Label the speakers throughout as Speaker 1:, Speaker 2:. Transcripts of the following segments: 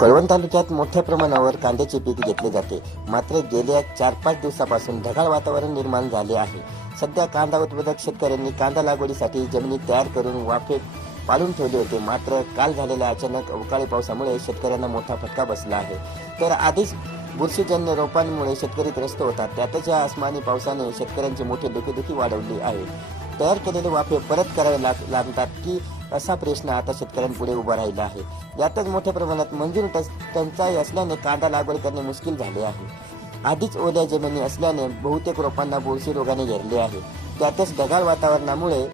Speaker 1: कळवण तालुक्यात मोठ्या प्रमाणावर कांद्याचे पीक घेतले जाते. मात्र गेल्या चार पाच दिवसापासून ढगाळ वातावरण निर्माण झाले आहे. सध्या कांदा उत्पादक शेतकऱ्यांनी कांदा लागवडीसाठी जमिनी तयार करून वाफे पाळून ठेवले होते. मात्र काल झालेल्या अचानक अवकाळी पावसामुळे शेतकऱ्यांना मोठा फटका बसला आहे. तर आधीच बुरशीजन्य रोपांमुळे शेतकरी त्रस्त होतात. त्यातच या आसमानी पावसाने शेतकऱ्यांची मोठी दुखीदुखी वाढवली आहे. तयार केलेले वाफे परत करावे लाग लागतात की असा प्रश्न आता शेतकऱ्यांपुढे उभा राहिला आहे. यातच मोठ्या प्रमाणात मंजूर टंच- टंचाई असल्याने कांदा लागवड करणे मुश्किल झाले आहे. आधीच ओल्या जमिनी असल्याने बहुतेक रोपांना बुरशी रोगाने घेरले आहे. त्यातच ढगाळ वातावरणामुळे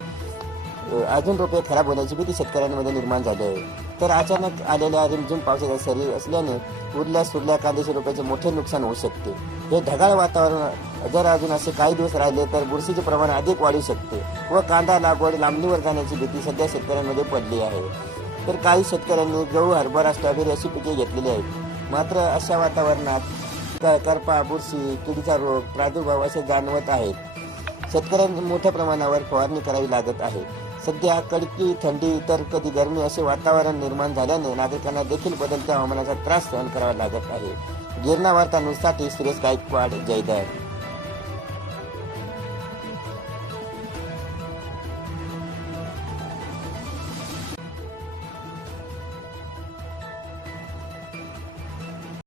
Speaker 1: अजून रोपे खराब होण्याची भीती शेतकऱ्यांमध्ये निर्माण झाली आहे. तर अचानक आलेल्या रिमझिम पावसाचा सरी असल्याने उरल्या सुरल्या कांद्याच्या रोपाचे मोठे नुकसान होऊ शकते. हे ढगाळ वातावरण जर अजून असे काही दिवस राहिले तर बुरशीचे प्रमाण अधिक वाढू शकते व कांदा लागवड लांबणीवर जाण्याची भीती सध्या शेतकऱ्यांमध्ये पडली आहे. तर काही शेतकऱ्यांनी गहू हरभरा स्ट्रॉबेरी अशी पिके घेतलेली आहेत. मात्र अशा वातावरणात करपा बुरशी किडीचा रोग प्रादुर्भाव असे जाणवत आहेत. शेतकऱ्यांनी मोठ्या प्रमाणावर फवारणी करावी लागत आहे. सध्या कडकी थंडी तर कधी गरमी असे वातावरण निर्माण झाल्याने नागरिकांना देखील बदलत्या हवामानाचा त्रास सहन करावा लागत आहे. गिरणा वार्तानुसाठी सुरेश गायकवाड जयदर